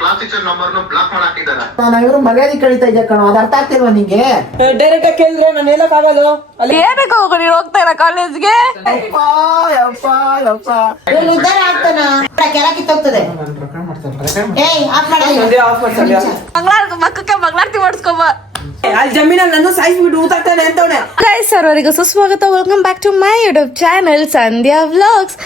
Class teacher number block ಮಾಡಿ ಹಾಕಿದ್ದಾರೆ. ಇವರು ಮರ್ಯಾದೆ ಕಳೀತಾ ಇದ್ದೆ ಕಣೋ, ಅದು ಅರ್ಥ ಆಗ್ತಿಲ್ವಾ ನಿಂಗೆ? ಡೈರೆಕ್ಟ್ ಆಗಿ ಕೇಳಿದ್ರೆ ನಾನು ಹೇಳಕ್ ಆಗಲ್ಲ. ಅಲ್ಲಿ ಏನಕ್ಕೆ ಹೋಗು ನೀನು ಹೋಗ್ತಾ ಇಲ್ಲ ಕಾಲೇಜ್ಗೆ? ಉದ್ದಾರ ಆಗ್ತಾನ ಕೆಲ ಕಿತ್ತೋಗ್ತದೆ. ಮಕ್ಕಕ್ಕೆ ಮಂಗಳಾರತಿ ಮಾಡಿಸ್ಕೊಬ. ಅಲ್ಲಿ ಜಮೀನಲ್ಲಿ ನಾನು ಸಾಯಿಸ್ಬಿಟ್ಟು ಊತಾಗ್ತಾನೆ ಅಂತವನೆ. ಗೈಸ್ ಸರ್ವರಿಗೂ ಸುಸ್ವಾಗತ. Welcome back to my YouTube channel Sandhya vlogs.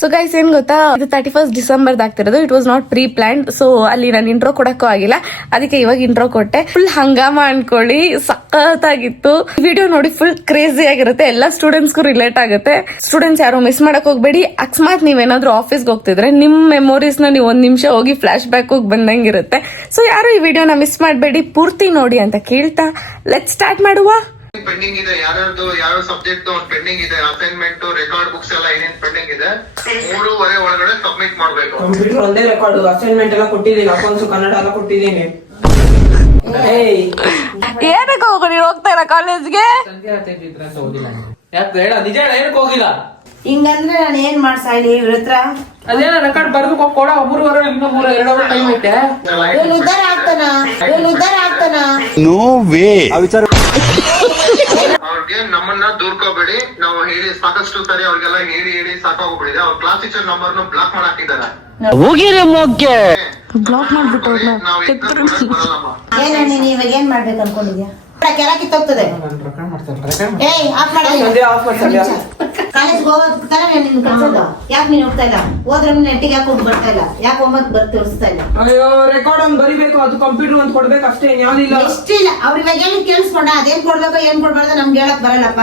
So guys ಏನ್ ಗೊತ್ತಾ, ಇದು 31st ಡಿಸೆಂಬರ್ ಆಗ್ತಿರೋದು. It was not preplanned. So ಅಲ್ಲಿ ನಾನು ಇಂಟ್ರೋ ಕೊಡಕ್ಕೂ ಆಗಿಲ್ಲ, ಅದಕ್ಕೆ ಇವಾಗ ಇಂಟ್ರೋ ಕೊಟ್ಟೆ. ಫುಲ್ ಹಂಗಾಮ ಅನ್ಕೊಳ್ಳಿ, ಸಖತ್ತಾಗಿತ್ತು. ವಿಡಿಯೋ ನೋಡಿ ಫುಲ್ ಕ್ರೇಜಿ ಆಗಿರುತ್ತೆ, ಎಲ್ಲಾ ಸ್ಟೂಡೆಂಟ್ಸ್ಗೂ ರಿಲೇಟ್ ಆಗುತ್ತೆ. ಸ್ಟೂಡೆಂಟ್ಸ್ ಯಾರು ಮಿಸ್ ಮಾಡಕ್ ಹೋಗ್ಬೇಡಿ. ಅಕಸ್ಮಾತ್ ನೀವೇನಾದ್ರೂ ಆಫೀಸ್ಗೆ ಹೋಗ್ತಿದ್ರೆ ನಿಮ್ ಮೆಮೊರೀಸ್ ನ ನೀವು 1 ನಿಮಿಷ ಹೋಗಿ ಫ್ಲಾಶ್ ಬ್ಯಾಕ್ ಹೋಗಿ ಬಂದಂಗಿರುತ್ತೆ. ಸೊ ಯಾರು ಈ ವಿಡಿಯೋನ ಮಿಸ್ ಮಾಡಬೇಡಿ, ಪೂರ್ತಿ ನೋಡಿ ಅಂತ ಕೇಳ್ತಾ ಲೆಟ್ ಸ್ಟಾರ್ಟ್ ಮಾಡುವ. ಪೆಂಡಿಂಗ್ ಇದೆ, ಯಾವ ಸಬ್ಜೆಕ್ಟ್ ಪೆಂಡಿಂಗ್ ಇದೆ, ಅಸೈನ್ಮೆಂಟ್, ರೆಕಾರ್ಡ್ ಬುಕ್ಸ್ ಎಲ್ಲ ಏನೇನ್ ಪೆಂಡಿಂಗ್ ಇದೆ 3:30 ಒಳಗಡೆ ಸಬ್ಮಿಟ್ ಮಾಡ್ಬೇಕು. ಕಂಪ್ಯೂಟರ್ ಒಂದೇ ರೆಕಾರ್ಡ್, ಅಸೈನ್ಮೆಂಟ್ ಎಲ್ಲ ಕೊಟ್ಟಿದ್ದೀನಿ, ಅಕೌಂಟ್ಸ್ ಕನ್ನಡ ಎಲ್ಲ ಕೊಟ್ಟಿದ್ದೀನಿ. ಏನಕ್ಕೆ ಹೋಗು ನೀನು ಹೋಗ್ತಾ ಇಲ್ಲ ಕಾಲೇಜ್ಗೆ? ನಿಜ ಏನಕ್ಕೆ ಹೋಗಿಲ್ಲ? ಹಿಂಗಂದ್ರೆ ನಾನು ಏನ್ ಮಾಡ್ಸಾಯ್ಲಿ ಇವ್ರ ಹತ್ರ? ಅದೇನೋ ರೆಕಾರ್ಡ್ ಬರ್ದು ಕೊಡ. 3:30 ಇನ್ನೂ 2 ಅವರ್ ಟೈಮ್ ಐತೆ. ಇವನು ಉದ್ದಾರ ಆಗ್ತಾನ. No way. ಅವ್ರಿಗೆ ನಮ್ಮನ್ನ ದೂರ್ಕೋಬೇಡಿ, ನಾವು ಹೇಳಿ ಸಾಕಷ್ಟು ಸರಿ ಅವ್ರಿಗೆಲ್ಲ ಹೇಳಿ ಸಾಕಾಗೋಗ್ಬಿಡಿದೆ. ಅವ್ರ ಕ್ಲಾಸ್ ಟೀಚರ್ ನಂಬರ್ ಬ್ಲಾಕ್ ಮಾಡಿ ಹಾಕಿದ್ದಾರೆ. ಬ್ಲಾಕ್ ಮಾಡ್ಬಿಟ್ಟು ಏನ ನೀನ್ ಇವಾಗ ಏನ್ ಮಾಡ್ಬೇಕು ಅನ್ಕೊಂಡಿದ್ಯಾ? ಕೆಲ ಕಿತ್ತೋಗ್ತದೆ. ಕಾಲೇಜ್ ಹೋಗೋದಕ್ಕೆ ನಿನ್ ಕಳ್ಸೋದು. ಯಾಕೆ ನೀನ್ ಹೋಗ್ತಾ ಇಲ್ಲ? ಹೋದ್ರೆ ನೆಟ್ಟಿಗೆ ಯಾಕೆ ಹೋಗಿ ಬರ್ತಾ ಇಲ್ಲ? ಯಾಕೆ ಹೋಗೋದ್ ತೋರಿಸ್ತಾ ಇಲ್ಲ? ಅಯ್ಯೋ ರೆಕಾರ್ಡ್ ಒಂದ್ ಬರಿಬೇಕು, ಅದು ಕಂಪ್ಯೂಟರ್ ಒಂದ್ ಕೊಡ್ಬೇಕು ಅಷ್ಟೇ, ಯಾವ್ದಿಲ್ಲ. ಎಷ್ಟಿಲ್ಲ ಅವ್ರ ಇವಾಗ ಏನು ಕೇಳಿಸ್ಕೊಂಡ, ಅದೇನ್ ಕೊಡ್ಬೇಕೋ ಏನ್ ಕೊಡ್ಬಾರ್ದು ನಮ್ಗೆ ಹೇಳಕ್ ಬರಲ್ಲಪ್ಪ.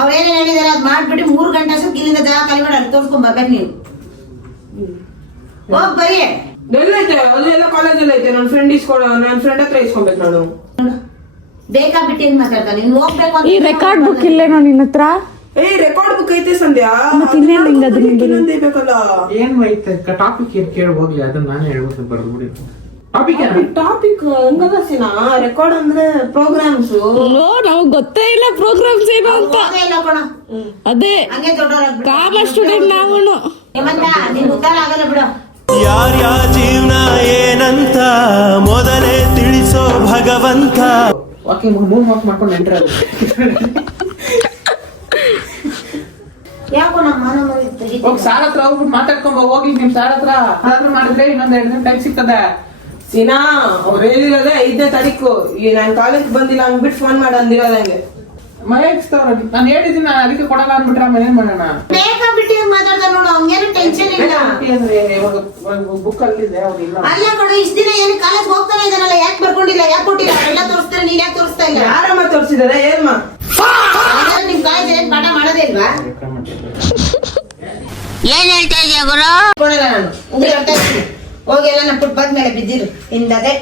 ಅವ್ರ ಏನೇನ್ ಹೇಳಿದಾರೆ ಅದ್ ಮಾಡ್ಬಿಟ್ಟು 3 ಗಂಟೆ ಅಷ್ಟೊತ್ತು ಇಲ್ಲಿಂದ ಜಾಗ ಖಾಲಿ ಮಾಡಿ ಅಲ್ಲಿ ತೋರ್ಸ್ಕೊಂಡ್ ಬರ್ಬೇಕು ನೀವು. ಹೋಗ್ ಬರೀ ಎಲ್ಲೈತೆ ಅದು ಎಲ್ಲ ಕಾಲೇಜಲ್ಲಿ ಐತೆ. ನನ್ನ ಫ್ರೆಂಡ್ ಹತ್ರ ಇಸ್ಕೊಬೇಕು ನಾನು. ಬೇಕಾ ಬಿಟ್ಟು ಏನ್ ಮಾತಾಡ್ತಾನೆ? ನೀನ್ ಹೋಗ್ಬೇಕು ಅಂತ. ಈ ರೆಕಾರ್ಡ್ ಬುಕ್ ಇಲ್ಲೇನೋ ನಿನ್ನ ಹತ್ರ? ರೆಕಾರ್ಡ್ ಬುಕ್ ಐತೆ ಸಂಧ್ಯಾ. ಬೇಕಲ್ಲ. ಏನ್ ಐತೆ ಟಾಪಿಕ್ ಕೇಳಿ ಹೋಗ್ಲಿ, ಅದನ್ನ ನಾನು ಹೇಳ್ಬೋದು ಬರ್ಬಿಡಿ. ಟಾಪಿಕ್ ಹಂಗದಸಿನ ರೆಕಾರ್ಡ್ ಅಂದ್ರೆ ಪ್ರೋಗ್ರಾಮ್ಸ್. ನಮಗ್ ಗೊತ್ತೇ ಇಲ್ಲ ಪ್ರೋಗ್ರಾಮ್ಸ್ ಏನು ಅಂತ. ಅದೇ ಹಂಗೆ ದೊಡ್ಡವ್ರ ಕಾಮ ಸ್ಟೂಡೆಂಟ್ ನಾವು. ನಿನ್ ಉದ್ದಾರ ಆಗಲ್ಲ ಬಿಡು. ಯಾರ್ಯ ಜೀವನ ಏನಂತ ಮೊದಲೇ ತಿಳಿಸೋ ಭಗವಂತ. ಓಕೆ, 3 ಮಾರ್ಕ್ಸ್ ಮಾಡ್ಕೊಂಡು ಎಂಟ್ರಿ ಆಗುತ್ತೆ. ಯಾಕೋ ನಮ್ಮ ಮಾನ ಮರಿ ತೆಗಿತೀನಿ. ಹೋಗಿ ಸಾರ್ ಹತ್ರ ಹೋಗ್ಬಿಟ್ಟು ಮಾತಾಡ್ಕೊಂಡ್ ಹೋಗ್ಲಿ. ನಿಮ್ ಸಾರ್ ಹತ್ರ ಮಾಡಿದ್ರೆ ಇನ್ನೊಂದ್ 2 ದಿನ ಟೈಮ್ ಸಿಗ್ತದೆ. ಸೀನಾ ಅವ್ರು ಹೇಳಿರೋದೇ 5ನೇ ತಾರೀಕು. ಈ ನಾನ್ ಕಾಲೇಜ್ ಬಂದಿಲ್ಲ ಅಂದ್ಬಿಟ್ಟು ಫೋನ್ ಮಾಡಿ ಅಂದಿರೋದ ಹಂಗೆ. ನಾನು ಹೇಳಿದ್ದೀನಿ, ನಾನು ಅದಕ್ಕೆ ಕೊಡಲ್ಲ ಅಂದ್ಬಿಟ್ರೆ ಆಮೇಲೆ ಏನ್ ಮಾಡೋಣ? ಬೇಕಾ ಬಿಟ್ಟು ಮಾತಾಡ್ದ ನೋಡು, ಅವ್ನಿಗೇನು ಟೆನ್ಷನ್ ಇಲ್ಲ. ಬುಕ್ ಅಲ್ಲಿದೆ, ಅವ್ರಿಲ್ಲ. ಅಲ್ಲ ಕೊಡು, ಇಷ್ಟ ದಿನ ಏನು ಕಾಲೇಜ್ ಹೋಗ್ತಾನೆ ಇದಾನಲ್ಲ, ಯಾಕೆ ಬರ್ಕೊಂಡಿಲ್ಲ, ಯಾಕೆ ಕೊಟ್ಟಿಲ್ಲ? ಎಲ್ಲ ತೋರಿಸ್ತಾರೆ, ನೀನ್ ಯಾಕೆ ತೋರಿಸ್ತಾ ಇಲ್ಲ? ಯಾರಮ್ಮ ತೋರಿಸಿದಾರೆ? ಏನ್ಮ ನಿಮ್ ಕಾಲೇಜ್ ಏನ್ ಪಾಠ ಮಾಡೋದೇ ಇಲ್ವಾ? ಏನ್ ಹೇಳ್ತಾ ಇದೀಯ ಗುರು? ಕೊಡಲ್ಲ ನಾನು. ಉಂಗ್ರಿ ಹೊರ್ತಾ ಇದ್ದೀನಿ. ಹೋಗಿ ಎಲ್ಲ ನಮ್ಮ ಪುಟ್ ಬಂದ್ಮೇಲೆ ಬಿದ್ದಿರು ಹಿಂದದೆ.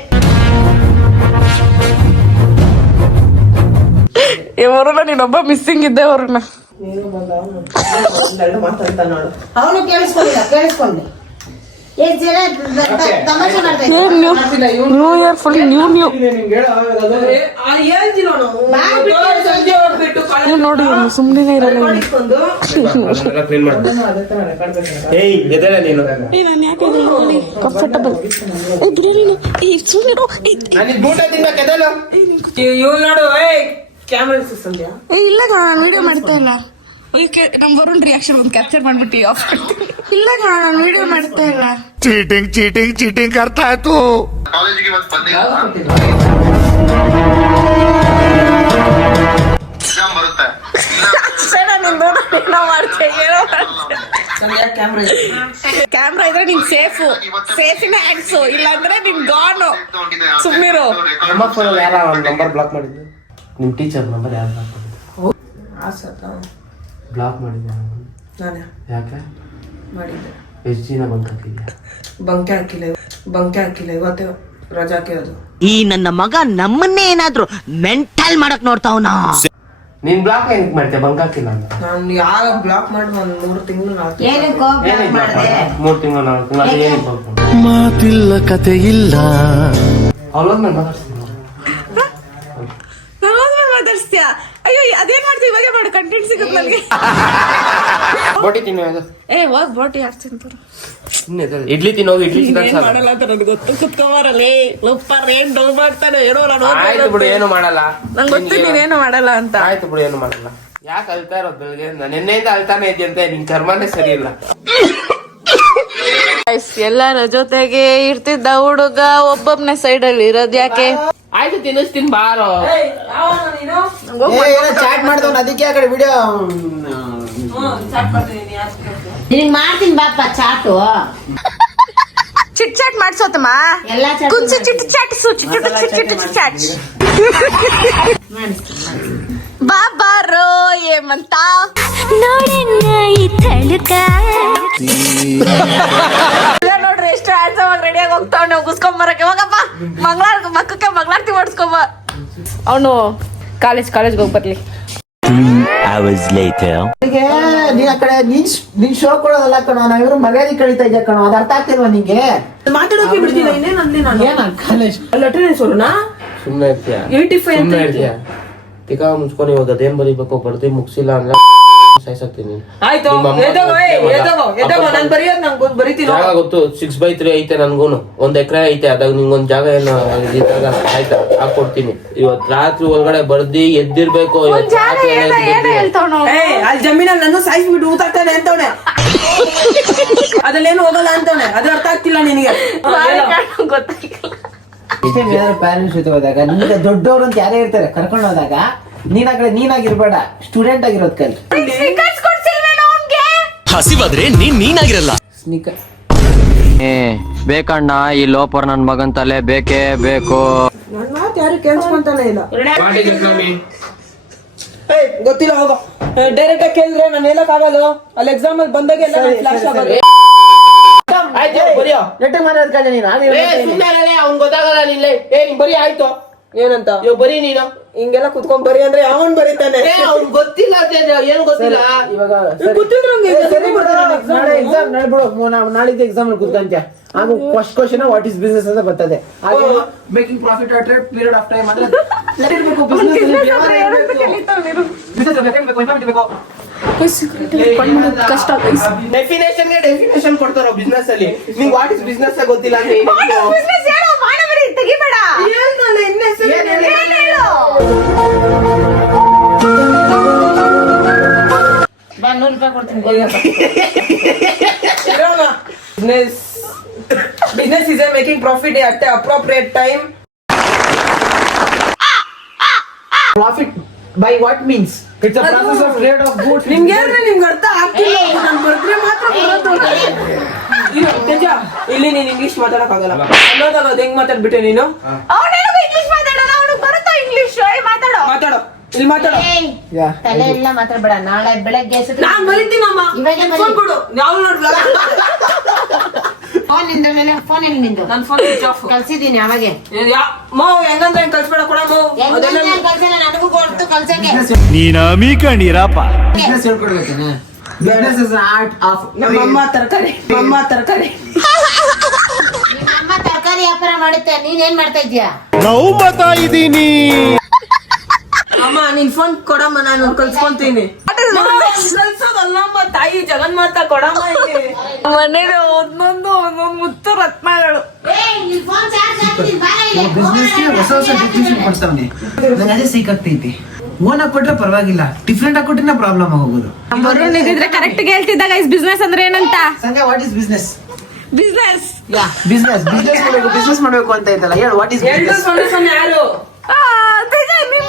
ಇವ್ರನ್ನ ನೀನೊಬ್ಬ ಮಿಸ್ಸಿಂಗ್ ಇದ್ದೆ. ಅವ್ರನ್ನ ಮಾತಾಡ್ತಾ ನೋಡು. ಅವನು ಕೇಳಿಸ್ಕೊಂಡೆ. ಎಷ್ಟ್ ಜನ ತಮಾಷೆ ಮಾಡ್ತಾ ನ್ಯೂ ಇಯರ್ ಫುಲ್ ನ್ಯೂ ನೋಡಿ. ಸುಮ್ಮನೆ ಇರಲ್ಲ. ಕಂಫರ್ಟಬಲ್ ಇಲ್ಲ, ನಾನು ವಿಡಿಯೋ ಮಾಡ್ತಾ ಇಲ್ಲ. ನಮ್ ವರುಣ್ ರಿಯಾಕ್ಷನ್ ಒಂದು ಕ್ಯಾಪ್ಚರ್ ಮಾಡ್ಬಿಟ್ಟು ಆಫ್ ಮಾಡ್ತೀನಿ. ಇಲ್ಲ, ನಾನು ವಿಡಿಯೋ ಮಾಡ್ತಾ ಇಲ್ಲ. ಚೀಟಿಂಗ್ करता है तू. ಕಾಲೇಜಿಗೆ ಇವತ್ತು ಬಂದಿಲ್ಲ, ಎಕ್ಸಾಮ್ ಬರುತ್ತೆ. ಕ್ಯಾಮ್ರಾ ಇದ್ರೆ ನಿನ್ ಸೇಫಿನ ಆಡ್ಸು, ಇಲ್ಲಾಂದ್ರೆ ನಿನ್ ಗಾನು. ಸುಮ್ಮಿರು. ನಮ್ಮ ಫೋನ್ ಯಾರ ನಂಬರ್ ಬ್ಲಾಕ್ ಮಾಡಿದ್ದು? ನಿಮ್ ಟೀಚರ್ ನಂಬರ್ ಯಾರು ಬ್ಲಾಕ್ ಮಾಡಿದ್ದು? ಬ್ಲಾಕ್ ಮಾಡಿದ್ದೆ ನಾನು. ಯಾಕೆ ಮಾಡಿದ್ದೆ? ಎಷ್ಟು ದಿನ ಬಂಕ್ ಹಾಕಿಲ್ಲ. ಇವತ್ತೇ ರಜಾ ಹಾಕಿರೋದು. ಈ ನನ್ನ ಮಗ ನಮ್ಮನ್ನೇ ಏನಾದ್ರು ಮೆಂಟಲ್ ಮಾಡಕ್ ನೋಡ್ತಾವನ. ನೀನ್ ಬ್ಲಾಕ್ ಏನಕ್ಕೆ ಮಾಡ್ತೀಯ? ಬಂಕ್ ಹಾಕಿಲ್ಲ ಅಂತ ನಾನು ಯಾರ ಬ್ಲಾಕ್ ಮಾಡಿ ಒಂದ್ 3 ತಿಂಗಳು 4 ತಿಂಗಳು. ಏನಕ್ಕೆ 3 ತಿಂಗಳು 4 ತಿಂಗಳು ಏನಕ್ಕೆ ಮಾತಿಲ್ಲ ಕತೆ ಇಲ್ಲ. ಅವಳೊಂದ್ಮೇಲೆ ಮಾತಾಡ್ತೀನಿ. ಮಾತಾಡ್ಸ್ತೀಯ? ಅಯ್ಯೋ ಅದೇನ್ ಮಾಡ್ತೀವಿ ಇವಾಗೆ ಮಾಡು ಕಂಟೆಂಟ್ ಸಿಗುತ್ತೆ ನನಗೆ. ಬೋಟಿ ತಿನ್ನು ಅದು. ಹೋಗ್ ಬೋಟಿ ಯಾರು ತಿಂತಾರ? ಇಡ್ಲಿ ತಿನ್ನೋದು, ಇಡ್ಲಿ ಏನ್ ಮಾಡಲ್ಲ ಅಂತ ನನಗೆ ಗೊತ್ತು. ಕುತ್ಕೊಂಬರಲಿ ಉಪ್ಪಾರ ಏನ್ ಡೌ ಮಾಡ್ತಾನೆ ಏನೋ ನಾನು. ಆಯ್ತು ಬಿಡು, ಏನು ಮಾಡಲ್ಲ. ನಂಗೆ ಗೊತ್ತು ನೀನೇನು ಮಾಡಲ್ಲ ಅಂತ. ಆಯ್ತು ಬಿಡು, ಏನು ಮಾಡಲ್ಲ. ಯಾಕೆ ಅಳ್ತಾ ಇರೋದು ಬೆಳಗ್ಗೆ? ನಿನ್ನೆಯಿಂದ ಅಳ್ತಾನೆ ಇದೆಯಂತೆ, ನಿನ್ ಕರ್ಮನೇ ಸರಿ ಇಲ್ಲ. ಎಲ್ಲರ ಜೊತೆಗೆ ಇರ್ತಿದ್ದ ಹುಡುಗ ಒಬ್ಬೊಬ್ನೇ ಸೈಡ್ ಅಲ್ಲಿ ಇರೋದ್ ಯಾಕೆ? ಆಯ್ತು ತಿನ್ನಿಸ್ತೀನಿ ಬಾರೋ. ಚಾಟ್ ಮಾಡ್ದವ್ ಅದಕ್ಕೆ ಆ ಕಡೆ ವಿಡಿಯೋ ನಿನಗ್ ಮಾಡ್ತೀನಿ ಬಾಪ ಚಾಟು. ಚಿಟ್ ಚಾಟ್ ಮಾಡ್ಸೋತಮ್ಮ. ಎಲ್ಲಾ chat ಕುಂಚು ಚಿಟ್ ಚಾಟ್ಸು ಚಿಟ್ ಚಾಟ್. ಬಾಬಾರೋ ಏಮಂತ ನೋಡ್ರಿ ಎಷ್ಟು ಹ್ಯಾಂಡ್ಸಮ್ ಆಗಿ ರೆಡಿಯಾಗಿ ಹೋಗ್ತಾವ್. ಉಗಿಸ್ಕೊಂಬರಕ್ಕೆ ಹೋಗಪ್ಪ. ಮಕ್ಕಕ್ಕೆ ಮಂಗಳಾರತಿ ಮಾಡಿಸ್ಕೊಂಬ. ಅವನು ಕಾಲೇಜ್ ಹೋಗಿ ಬರ್ಲಿ. ನೀನ್ ಆ ಕಡೆ ನಿನ್ ಶೋ ಕೊಡೋದಲ್ಲ ಕಣೋ, ನಾವಿಬ್ರು ಮರ್ಯಾದೆ ಕಳೀತಾ ಇದ್ದೆ ಕಣೋ, ಅದ್ ಅರ್ಥ ಆಗ್ತಿಲ್ವಾ ನಿಂಗೆ? ಮಾತಾಡೋಕೆ ಬಿಡ್ತಿಲ್ಲ ಇನ್ನೇನು ಅಂದೆ ನಾನು. ಏನ ಕಾಲೇಜ್ ಅಟೆಂಡೆನ್ಸ್ ಹೊರನಾ ಸುಮ್ನೆ ಇರ್ತೀಯ? 85 ಅಂತ ಇರ್ತೀಯ? ತಿಕ್ಕ ಮುಚ್ಕೊಂಡು ಇವಾಗ ಅದೇನ್ ಬರೀಬೇಕು ಬರ್ದಿ ಮುಗಿಸಿಲ್ಲ ಅಂದ್ರೆ ಸಾಯ್ಸಾಕ್ತೀನಿ. ಆಯ್ತು ಎದಗೋ ನಾನು ಬರೆಯೋದು ನಂಗೆ ಬರೀತೀನಿ. ಜಾಗ ಗೊತ್ತು, 6/3 ಐತೆ ನನ್ಗೂನು. 1 ಎಕರೆ ಐತೆ, ಅದಾಗ ನಿಂಗೊಂದ್ ಜಾಗ ಏನು ಇದ್ದಾಗ ಆಯ್ತಾ ಹಾಕೊಡ್ತೀನಿ. ಇವತ್ ರಾತ್ರಿ ಒಳಗಡೆ ಬರ್ದಿ ಎದ್ದಿರ್ಬೇಕು. ಇವತ್ ರಾತ್ರಿ ಅಲ್ಲಿ ಜಮೀನಲ್ಲಿ ನಾನು ಸಾಯಿಸ್ಬಿಟ್ಟು ಊತಾಗ್ತಾನೆ ಅಂತವನೆ. ಅದ್ರಲ್ಲೇನು ಹೋಗಲ್ಲ ಅಂತವನೆ. ಅದ್ರ ಅರ್ಥ ಆಗ್ತಿಲ್ಲ ನಿನಗೆ. ಗೊತ್ತಾಗಿಲ್ಲ. ಪ್ಯಾರೆಂಟ್ಸ್ ಜೊತೆ ಹೋದಾಗ ನಿಂಗೆ ದೊಡ್ಡವ್ರು ಅಂತ ಯಾರೇ ಇರ್ತಾರೆ ಕರ್ಕೊಂಡು ಹೋದಾಗ ನೀನ್ ಆ ಕಡೆ ನೀನಾಗಿರ್ಬೇಡ, ಸ್ಟೂಡೆಂಟ್ ಆಗಿರೋದ್ ಕಲ್. ಹಸಿವಾದ್ರೆ ನೀನಾಗಿರಲ್ಲ. ಸ್ನಿಕರ್ ಬೇಕಣ್ಣ, ಈ ಲೋಪರ್ ನನ್ ಮಗನ್ ತಲೆ ಬೇಕೇ ಬೇಕು. ನನ್ ಮಾತು ಯಾರು ಕೇಳಿಸ್ಕೊಂತಾನೆ ಇಲ್ಲ. ಗೊತ್ತಿಲ್ಲ ಹೋಗೋ. ಡೈರೆಕ್ಟ್ ಆಗಿ ಕೇಳಿದ್ರೆ ನಾನು ಹೇಳಕ್ ಆಗಲ್ಲ. ಅಲ್ಲಿ ಎಕ್ಸಾಮ್ ಅಲ್ಲಿ ಬಂದಾಗೆಲ್ಲ ಫ್ಲಾಶ್ ಆಗೋದು. ಆಯ್ತು ಬರಿಯೋ. ನೆಟ್ಟಿಗೆ ಮಾತಾಡ್ತಾ ಇದ್ದೆ ನೀನು. ಅವ್ನ್ ಗೊತ್ತಾಗಲ್ಲ ನಿಲ್ಲೆ. ನಿನ್ ಬರೀ ಆಯ್ತು. ಏನಂತ ಇವಾಗ ಬರೀ ನೀನು ಹಿಂಗೆಲ್ಲ ಕುತ್ಕೊಂಡ್ ಬರಿ ಅಂದ್ರೆ ಅವನ್ ಬರೀತಾನೆ. ಅವ್ನ್ ಗೊತ್ತಿಲ್ಲ ಏನು ಗೊತ್ತಿಲ್ಲ. ಇವಾಗ ಗೊತ್ತಿದ್ರೆ ನಾಳೆ ಎಕ್ಸಾಮ್ ನಡ್ಬಿಡು, ನಾಳಿದ್ದು ಎಕ್ಸಾಮ್ ಕುತ್ಕೊಂತ್ಯ. ಹಾಗೂ first question what is business ಅಂತ ಬರ್ತದೆ. ಹಾಗೆ making profit at period of time ಅಂದ್ರೆ ಇರಬೇಕು. ಕಷ್ಟ. ಡೆಫಿನೇಷನ್ ಕೊಡ್ತಾರ ಬಿಸ್ನೆಸ್ ಅಲ್ಲಿ. ನಿಂಗೆ ವಾಟ್ ಇಸ್ ಬಿಸ್ನೆಸ್ ಗೊತ್ತಿಲ್ಲ ಅಂದ್ರೆ ತೆಗಿಬೇಡ. ₹100 ಕೊಡ್ತೀನಿ. Business is making profit at the appropriate time. Profit by what means it's a process of trade of goods. ನಿಮ್ಗೆ ಅರ್ಥ ಆಗ್ತಿಲ್ಲ. ನಾನು ಬರ್ದ್ರೆ ಮಾತ್ರ ತೇಜ, ಇಲ್ಲಿ ನೀನ್ ಇಂಗ್ಲಿಷ್ ಮಾತಾಡಕ್ ಆಗಲ್ಲ. ಅನ್ನೋದಾಗ ಅದ್ ಹೆಂಗ್ ಮಾತಾಡ್ಬಿಟ್ಟೆ ನೀನು? ಇಂಗ್ಲಿಷ್ ಮಾತಾಡೋಣ. ಅವ್ನಿಗೆ ಬರುತ್ತಾ ಇಂಗ್ಲಿಷ್? ಮಾತಾಡೋ, ಇಲ್ಲಿ ಮಾತಾಡೋ. ತಲೆ ಎಲ್ಲ ಮಾತಾಡ್ಬೇಡ. ನಾಳೆ ಬೆಳಗ್ಗೆ ನಾನ್ ಬರೀತೀನಮ್ಮ. ಇವಾಗೆ ಫೋನ್ ಕೊಡು. ನಾವು ನೋಡ್ಲಾ? ಫೋನ್ ನಿಂದ ಮೇಲೆ ಫೋನ್ ಎಲ್ಲಿ ನಿಂದು? ನನ್ ಫೋನ್ ಸ್ವಿಚ್ ಆಫ್. ಕಳ್ಸಿದೀನಿ ಅವಾಗೆ. ಮಾವು ಹೆಂಗಂದ್ರೆ ಹೆಂಗ್ ಕಳ್ಸ್ಬೇಡ ಕೊಡ ಮಾವು. ಕಳ್ಸಿನ ನನಗೂ ಕೊಡ್ತು ಕಳ್ಸಕ್ಕೆ. ನೀನಾಮಿ ಕಣೀರಪ್ಪ. ಬಿಸ್ನೆಸ್ ಹೇಳ್ಕೊಡ್ಬೇಕೇನೆ. Business is art of. ನಮ್ಮಮ್ಮ ತರಕಾರಿ. ನಿಮ್ಮ ಅಮ್ಮ ತರಕಾರಿ ವ್ಯಾಪಾರ ಮಾಡುತ್ತೆ, ನೀನ್ ಏನ್ ಮಾಡ್ತಾ ಇದ್ಯಾ? ನಾವು ಬರ್ತಾ ಇದೀನಿ. ಅಮ್ಮ ನಿನ್ ಫೋನ್ ಕೊಡಮ್ಮ, ನಾನು ಕಳ್ಸ್ಕೊಂತೀನಿ. ಕಳ್ಸೋದಲ್ಲಮ್ಮ ತಾಯಿ ಜಗನ್ಮಾತ ಕೊಡಮ್ಮ. ಮನೇಲಿ ಒಂದೊಂದು ಮುತ್ತು ರತ್ನಗಳು. ಬಿಸ್ನೆಸ್ಗೆ ಹೊಸ ಡೆಫಿನೇಷನ್ ಕೊಡ್ತಾವನೆ. ನಂಗೆ ಅದೇ ಸಿಕ್ಕಾಗ್ತೈತಿ. ಓನ್ ಕೊಟ್ರೆ ಪರವಾಗಿಲ್ಲ, ಡಿಫ್ರೆಂಟ್ ಆಗಿ ಕೊಟ್ರೆ ಪ್ರಾಬ್ಲಮ್ ಆಗೋದು. ವರುಣ್ ಇದ್ರೆ ಕರೆಕ್ಟ್ ಹೇಳ್ತಿದ್ದಾಗ ಬಿಸ್ನೆಸ್ ಅಂದ್ರೆ ಏನಂತ? ಸಂಜೆ what is business? Business business ಮಾಡ್ಬೇಕು ಅಂತ ಇದ್ದಲ್ಲ, ಹೇಳು ವಾಟ್ ಇಸ್ ಬಿಸ್ನೆಸ್? ಯಾರು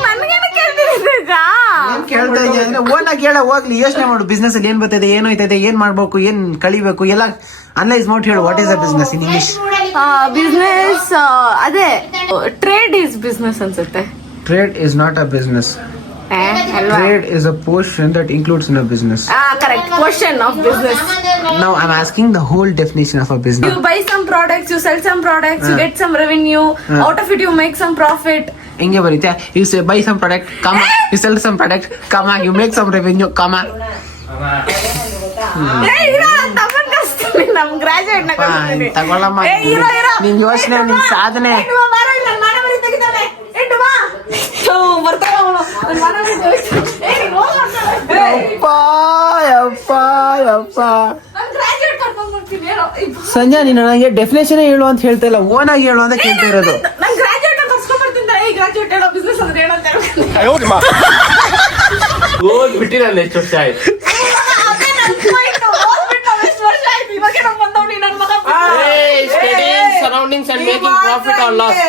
ನನ್ಗೇನು ಕೇಳ್ತಿದ್ದೆ? ಏನ್ ಕೇಳ್ತಾ ಇದೀಯ ಅಂದ್ರೆ ಓನ್ ಆಗಿ ಹೇಳ, ಹೋಗ್ಲಿ ಯೋಚನೆ ಮಾಡು. ಬಿಸ್ನೆಸ್ ಅಲ್ಲಿ ಏನ್ ಬರ್ತದೆ, ಏನ್ ಹೋಯ್ತದೆ, ಏನ್ ಮಾಡ್ಬೇಕು, ಏನ್ ಕಲಿಬೇಕು ಎಲ್ಲ ಅನಲೈಸ್ ಮಾಡಿ ಹೇಳು. What is a business in English? Business ಅದೇ ಟ್ರೇಡ್ ಈಸ್ ಬಿಸ್ನೆಸ್ ಅನ್ಸುತ್ತೆ. Trade is not a business. Trade is a portion that includes in a business. Correct. Portion of business. Now I'm asking the whole definition of a business. You buy some products, you sell some products, you get some revenue. Out of it you make some profit. ಹಿಂಗೆ ಬರೀತಾ, you say buy some product, comma, you sell some product, comma, you make some revenue, comma. ನಮ್ graduate ನ ಕಳ್ಸ್ತೀನಿ. ತಗೊಳ್ಳಮ್ಮ, ನಿನ್ ಯೋಚನೆ, ನಿನ್ ಸಾಧನೆ. ಬರ್ತಾವ ಸಂಜೆ ನೀನು ನನಗೆ ಡೆಫಿನೇಷನ್ ಹೇಳು ಅಂತ ಹೇಳ್ತಾ ಇಲ್ಲ, ಓನ್ ಆಗಿ ಹೇಳು ಅಂತ ಕೇಳ್ತಾ ಇರೋದು. ಬಿಟ್ಟಿರಲ್ಲ ಎಷ್ಟು ವರ್ಷ ಆಯ್ತು. Surroundings and making profit or loss.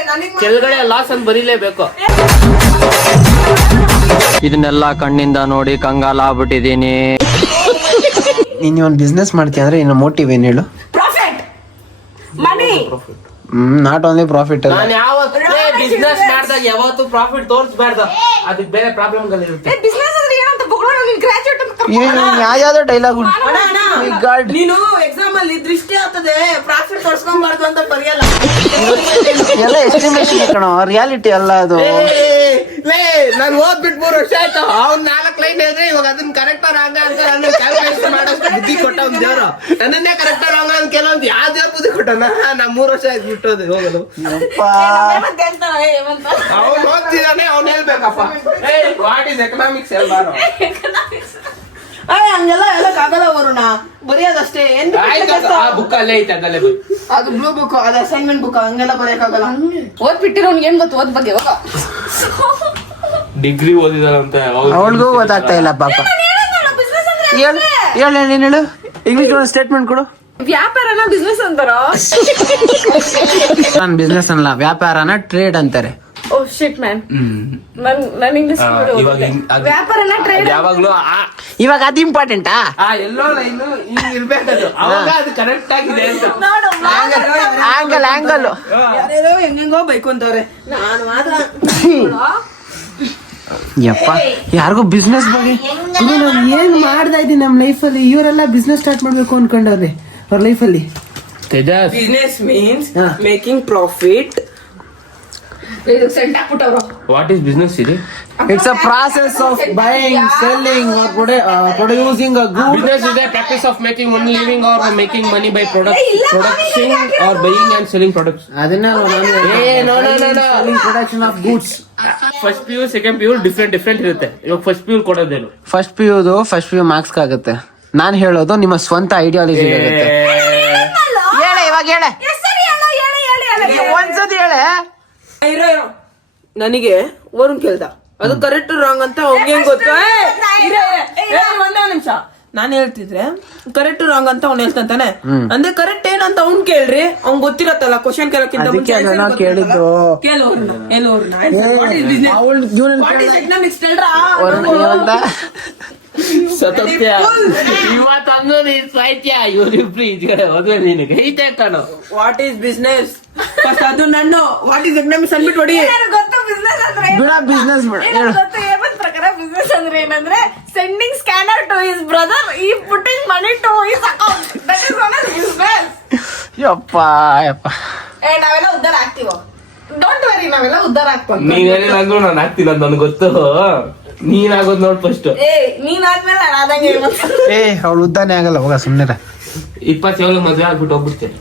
ಕೆಳಗಡೆ ಲಾಸ್ ಅಂತ ಬರೀಲೇಬೇಕು. ಇದನ್ನೆಲ್ಲ ಕಣ್ಣಿಂದ ನೋಡಿ ಕಂಗಾಲ ಆಗ್ಬಿಟ್ಟಿದೀನಿ. ನೀನ್ ಒಂದು ಬಿಸ್ನೆಸ್ ಮಾಡ್ತೀಯ ಅಂದ್ರೆ ಇನ್ನು ಮೋಟಿವ್ ಏನ್ ಹೇಳು? Not only profit. ನಾನು ಯಾವತ್ತೇ ಬಿಸ್ನೆಸ್ ಮಾಡಿದಾಗ ಯಾವತ್ತು ಪ್ರಾಫಿಟ್ ತೋರಿಸಬಾರ್ದು, ಅದಕ್ಕೆ ಬೇರೆ ಪ್ರಾಬ್ಲಮ್ಗಳಿರುತ್ತೆ. ಯಾವ್ಯಾವ್ದೋ ಡೈಲಾಗ್ ನೀನು ಎಕ್ಸಾಮ್ ಅಲ್ಲಿ ದೃಷ್ಟಿ ಆಗ್ತದೆ, ಪ್ರಾಫಿಟ್ ತೋರ್ಸ್ಕೊಂಬಾರ್ದು ಅಂತ ಬರೆಯಲ್ಲ. ಎಲ್ಲ ಎಸ್ಟಿಮೇಷನ್ ಕಣೋ, ರಿಯಾಲಿಟಿ ಅಲ್ಲ ಅದು. ನಾನು ಓದ್ಬಿಟ್ಟು 3 ವರ್ಷ ಆಯ್ತು. ಅವ್ನ್ 4 ಲೈನ್ ಹೇಳಿದ್ರೆ ಇವಾಗ ಅದನ್ನ ಕರೆಕ್ಟ್ ರಾಂಗ ಅಂತ ನಾನು ಕ್ಯಾಲ್ಕುಲೇಷನ್ ಮಾಡೋಷ್ಟು ಬುದ್ಧಿ ಕೊಟ್ಟ ಒಂದ್ ದೇವ್ರು. ನನ್ನನ್ನೇ ಕರೆಕ್ಟ್ ರಾಂಗ ಅಂತ ಕೆಲವೊಂದು ಯಾವ ದೇವ್ರ ಬುದ್ಧಿ ಕೊಟ್ಟನ? ನಾ 3 ವರ್ಷ ಆಯ್ತು ಬಿಟ್ಟೋದು ಹೋಗೋದು. ಅವ್ನು ಓದ್ತಿದ್ದಾನೆ, ಅವ್ನು ಹೇಳ್ಬೇಕಪ್ಪ ವಾಟ್ ಇಸ್ ಎಕನಾಮಿಕ್ಸ್ ಹೇಳ್ಬಾರು. ಹಂಗೆಲ್ಲ ಹೇಳಕ್ ಆಗಲ್ಲ ವರುಣ, ಬರೆಯೋದಷ್ಟೇ. ಆ ಬುಕ್ ಅಲ್ಲೇ ಐತೆ, ಅದಲ್ಲೇ ಬೈ. ಅದು ಬ್ಲೂ ಬುಕ್, ಅದು ಅಸೈನ್ಮೆಂಟ್ ಬುಕ್, ಹಂಗೆಲ್ಲ ಬರೆಯಕ್ಕಾಗಲ್ಲ. ಓದ್ಬಿಟ್ಟಿರೋನ್ಗೆ ಏನ್ ಗೊತ್ತು ಓದ್ ಬಗ್ಗೆ? ಹೋಗ. ಡಿಗ್ರಿ ಓದಿದಾರಂತೆ ಅವಳಿಗೂ ಗೊತ್ತಾಗ್ತಾ ಇಲ್ಲ ಪಾಪ. ಹೇಳು ಇಂಗ್ಲಿಷ್ ಸ್ಟೇಟ್ಮೆಂಟ್ ಕೊಡು. ವ್ಯಾಪಾರನ ಬಿಸ್ನೆಸ್ ಅಂತಾರೋ? ನಾನು ಬಿಸ್ನೆಸ್ ಅಲ್ಲ, ವ್ಯಾಪಾರನ ಟ್ರೇಡ್ ಅಂತಾರೆ. ಓ ಶಿಟ್ ಮ್ಯಾನ್, ನನ್ ಇಂಗ್ಲಿಷ್ ವ್ಯಾಪಾರನ ಟ್ರೇಡ್ ಯಾವಾಗ್ಲೂ ಇವಾಗ ಅದು ಇಂಪಾರ್ಟೆಂಟಾ? ಎಲ್ಲೋ ಲೈನು ಹಿಂಗ್ ಇರ್ಬೇಕದು, ಅವಾಗ ಅದು ಕರೆಕ್ಟ್ ಆಗಿದೆ ಅಂತ. ಆಂಗಲ್ ಯಾರ್ಯಾರೋ ಹೆಂಗೋ ಬೈಕೊಂತವ್ರೆ, ನಾನು ಮಾತ್ರ ಯಪ್ಪ ಯಾರಿಗೋ ಬಿಸ್ನೆಸ್ ಬಗ್ಗೆ ನಾನು ಏನ್ ಮಾಡ್ತಾ ಇದ್ದೀನಿ ನಮ್ಮ ಲೈಫಲ್ಲಿ. ಇವರೆಲ್ಲ ಬಿಸ್ನೆಸ್ ಸ್ಟಾರ್ಟ್ ಮಾಡ್ಬೇಕು ಅನ್ಕೊಂಡವ್ರೆ ಅವ್ರ ಲೈಫಲ್ಲಿ. Business means making profit. What is business ಇದೆ? It's a process of buying, selling or producing a good. Business is a practice of making one living or making money by production or buying and selling products. ಅದನ್ನ no. selling production of goods. First PU second PU different ಇರುತ್ತೆ. ಇವಾಗ first PU ಕೊಡೋದೇನು? First PU marks ಆಗುತ್ತೆ. ನಾನು ಹೇಳೋದು ನಿಮ್ಮ ಸ್ವಂತ ideology ಆಗುತ್ತೆ. ಹೇಳ ಇವಾಗ ಹೇಳ, ಒಂದ್ಸತಿ ಹೇಳ. ಇರೋ ನನಗೆ ವರುಣ್ ಕೇಳ್ದ, ಅದು ಕರೆಕ್ಟ್ ರಾಂಗ್ ಅಂತ ಅವ್ನಿಗೆ ಗೊತ್ತು. ಒಂದೇ ನಿಮಿಷ, ನಾನ್ ಹೇಳ್ತಿದ್ರೆ ಕರೆಕ್ಟ್ ರಾಂಗ್ ಅಂತ ಅವ್ನು ಹೇಳ್ತಾನೆ. ಅಂದ್ರೆ ಕರೆಕ್ಟ್ ಏನಂತ ಅವ್ನ್ ಕೇಳ್ರಿ, ಅವ್ನ್ ಗೊತ್ತಿರತ್ತಲ್ಲ ಕ್ವಶನ್ ಕೇಳಕ್ಕಿಂತ ಮುಂಚೆ. ಕೇಳಿದ್ದು ಸತ್ಯ ಇವತ್ತಂದು ನೀನ್ ಸಾಹಿತ್ಯ ಇವರಿಬ್ರು ಈಚೆಗಡೆ ಹೋದ್ರೆ ನಿನಗೆ ಐತೆ ಕಣೋ. ವಾಟ್ ಈಸ್ ಬಿಸ್ನೆಸ್ ಫಸ್ಟ್ ಅದು ನನ್ನ ವಾಟ್ ಈಸ್ ಎಕನಾಮಿಕ್ಸ್ ಅನ್ಬಿಟ್ಟು ಹೊಡಿ. ಗೊತ್ತು ಬಿಸ್ನೆಸ್ ಅಂದ್ರೆ ಬಿಸ್ನೆಸ್ ಗೊತ್ತು. ಏಮನ್ ಪ್ರಕಾರ ಬಿಸ್ನೆಸ್ ಅಂದ್ರೆ ಏನಂದ್ರೆ sending scanner to his brother, ಈ putting money to his account, that is one business. ಯಪ್ಪ ನಾವೆಲ್ಲ ಉದ್ದಾರ ಆಗ್ತೀವೋ, ಡೋಂಟ್ ವರಿ, ನಾವೆಲ್ಲ ಉದ್ದಾರ ಆಗ್ತೀವಿ. ನೀನ್ ಹೇಳಿಲ್ಲ ಅಂದ್ರು ನಾನು ಆಗ್ತೀನಿ ಅಂತ ನನ್ಗೆ ಗೊತ್ತು. ನೀನ್ ಆಗೋದ್ ನೋಡ್ ಫಸ್ಟ್. ನೀನ್ ಆದ್ಮೇಲೆ ನಾನು ಆದಂಗೆ. ಅವಳು ಉದ್ದಾನೆ ಆಗಲ್ಲ, ಹೋಗ ಸುಮ್ನೆ. 27 ಮದ್ವೆ ಆಗ್ಬಿಟ್ಟು ಹೋಗ್ಬಿಡ್ತೇನೆ.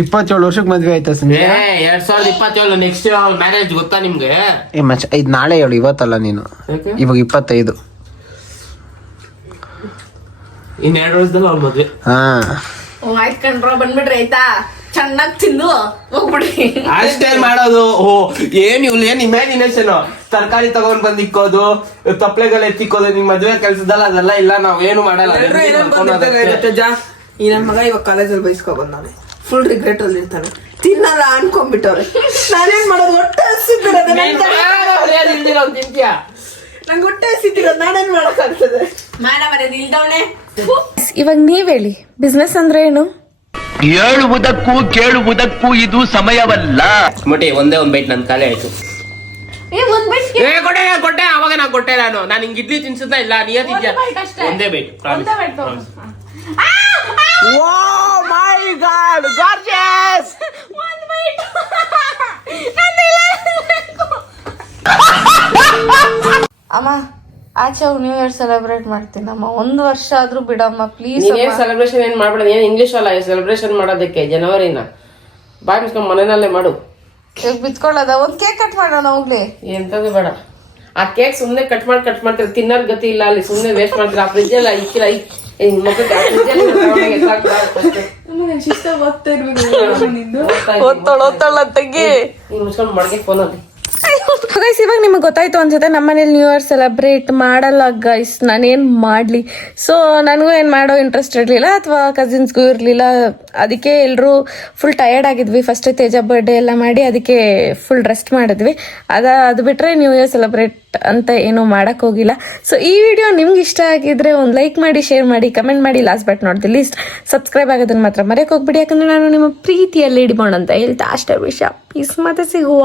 27 ವರ್ಷಕ್ಕೆ ಮದ್ವೆ ಆಯ್ತಾ ಸಂಜೆ? 2027 ನೆಕ್ಸ್ಟ್ ಮ್ಯಾರೇಜ್ ಗೊತ್ತಾ ನಿಮ್ಗೆ? ಇದು ನಾಳೆ ಹೇಳು, ಇವತ್ತಲ್ಲ ನೀನು. ಇವಾಗ 25. ಇನ್ 2 ವರ್ಷದಲ್ಲಿ ಅವ್ರ ಮದ್ವೆ. ಆಯ್ತು ಕಣ್ರ, ಬಂದ್ಬಿಡ್ರಿ ಆಯ್ತಾ, ಚೆನ್ನಾಗ್ ತಿಂದು ಹೋಗ್ಬಿಡ್ರಿ. ಅಷ್ಟೇ ಮಾಡೋದು. ಏನ್ ಇಮ್ಯಾಜಿನೇಷನ್. ತರಕಾರಿ ತಗೊಂಡ್ ಬಂದ್ ಇಕ್ಕೋದು, ತಪ್ಲೆಗಳು ಎತ್ತಿಕ್ಕೋದು, ನಿಮ್ ಮದ್ವೆ ಕೆಲ್ಸದಲ್ಲ ಅದೆಲ್ಲ ಇಲ್ಲ, ನಾವ್ ಏನು ಮಾಡಲ್ಲ. ಈ ನನ್ ಮಗ ಇವಾಗ ಕಾಲೇಜಲ್ಲಿ ಬೈಸ್ಕೊ ಬಂದಾನೆ, ಫುಲ್ ರಿಗ್ರೆಟ್ ಅಲ್ಲಿ ಇರ್ತಾನೆ, ತಿನ್ನಲ್ಲ ಅನ್ಕೊಂಡ್ಬಿಟ್ಟವ್ರೆ. ನಾನೇನ್ ಮಾಡೋದು, ಹೊಟ್ಟೆ ಹಸಿತಿರೋದು, ನಂಗೆ ಹೊಟ್ಟೆ ಹಸಿತಿರೋದು, ನಾನೇನ್ ಮಾಡಕ್ಕಾಗ್ತದೆ? ಮಾಡ ಮರ್ಯಾದೆ ಇಲ್ದವನೆ. ಇವಾಗ ನೀವ್ ಹೇಳಿ, ಬಿಸ್ನೆಸ್ ಅಂದ್ರೆ ಏನು? ಹೇಳುವುದಕ್ಕೂ ಕೇಳುವುದಕ್ಕೂ ಇದು ಸಮಯವಲ್ಲ. ಮೊಟ್ಟೆ ಒಂದೇ ಒಂದ್ ಬೈಟ್ ನನ್ ಖಾಲಿ ಆಯ್ತು. ಕೊಟ್ಟೆ ಅವಾಗ ನಾ ಕೊಟ್ಟೆ. ನಾನು ಹಿಂಗ್ ಇಡ್ಲಿ ತಿನ್ಸುತ್ತಾ ಇಲ್ಲ, ನಿಯತ್ತಿದ್ಯಾ? ಒಂದೇ byte. Oh my God, gorgeous! ಅಮ್ಮ, ಆಚೆ ನ್ಯೂ ಇಯರ್ ಸೆಲೆಬ್ರೇಟ್ ಮಾಡ್ತೀನಮ್ಮ, 1 ವರ್ಷ ಆದ್ರೂ ಬಿಡಮ್ಮ ಪ್ಲೀಸ್. ಏನ್ ಸೆಲೆಬ್ರೇಷನ್ ಏನ್ ಮಾಡ್ಬೇಡ, ಏನ್ ಇಂಗ್ಲಿಷ್ ಅಲ್ಲ ಸೆಲೆಬ್ರೇಷನ್ ಮಾಡೋದಕ್ಕೆ. ಜನವರಿನ ಬಾಯ್ ಮುಸ್ಕೊಂಡ್ ಮನೆಯಲ್ಲೇ ಮಾಡು. ಈಗ ಬಿತ್ಕೊಳ್ಳೋದ, ಒಂದ್ ಕೇಕ್ ಕಟ್ ಮಾಡೋಣ ಹೋಗ್ಲಿ. ಎಂತದು ಬೇಡ. ಆ ಕೇಕ್ ಸುಮ್ನೆ ಕಟ್ ಮಾಡ್ತಾರೆ ತಿನ್ನೋದ್ ಗತಿ ಇಲ್ಲ ಅಲ್ಲಿ ಸುಮ್ನೆ ವೇಸ್ಟ್ ಮಾಡ್ತಾರೆ ಆ ಫ್ರಿಜ್ ಎಲ್ಲ ಇಕ್ಕಿಲ್ಲ ಮುಚ್ಕೊಂಡು ಮಡ್ಗೆ ಫೋನ್ ಅಲ್ಲಿ ಗೈಸ್ ಇವಾಗ ನಿಮಗೆ ಗೊತ್ತಾಯ್ತು ಅನ್ಸುತ್ತೆ ನಮ್ಮನೇಲಿ ನ್ಯೂ ಇಯರ್ ಸೆಲೆಬ್ರೇಟ್ ಮಾಡಲ್ಲ ಗೈಸ್ ನಾನೇನ್ ಮಾಡ್ಲಿ. ಸೊ ನನಗೂ ಏನ್ ಮಾಡೋ ಇಂಟ್ರೆಸ್ಟ್ ಇರ್ಲಿಲ್ಲ ಅಥವಾ ಕಸಿನ್ಸ್ಗೂ ಇರ್ಲಿಲ್ಲ. ಅದಕ್ಕೆ ಎಲ್ರು ಫುಲ್ ಟಯರ್ಡ್ ಆಗಿದ್ವಿ. ಫಸ್ಟ್ ತೇಜ ಬರ್ಡೇ ಎಲ್ಲ ಮಾಡಿ ಅದಕ್ಕೆ ಫುಲ್ ರೆಸ್ಟ್ ಮಾಡಿದ್ವಿ. ಅದು ಬಿಟ್ರೆ ನ್ಯೂ ಇಯರ್ ಸೆಲೆಬ್ರೇಟ್ ಅಂತ ಏನೂ ಮಾಡಕ್ ಹೋಗಿಲ್ಲ. ಸೊ ಈ ವಿಡಿಯೋ ನಿಮ್ಗೆ ಇಷ್ಟ ಆಗಿದ್ರೆ ಒಂದು ಲೈಕ್ ಮಾಡಿ, ಶೇರ್ ಮಾಡಿ, ಕಮೆಂಟ್ ಮಾಡಿ, last but not the least subscribe ಆಗೋದನ್ನ ಮಾತ್ರ ಮರೆಯಕ್ಕೆ ಹೋಗ್ಬಿಡಿ. ಯಾಕಂದ್ರೆ ನಾನು ನಿಮ್ಮ ಪ್ರೀತಿಯಲ್ಲಿ ಇಡ್ಬೋಣ ಅಂತ ಹೇಳ್ತಾ ಅಷ್ಟೇ ವಿಷಯ. ಪೀಸ್ ಮತ್ತೆ ಸಿಗುವ.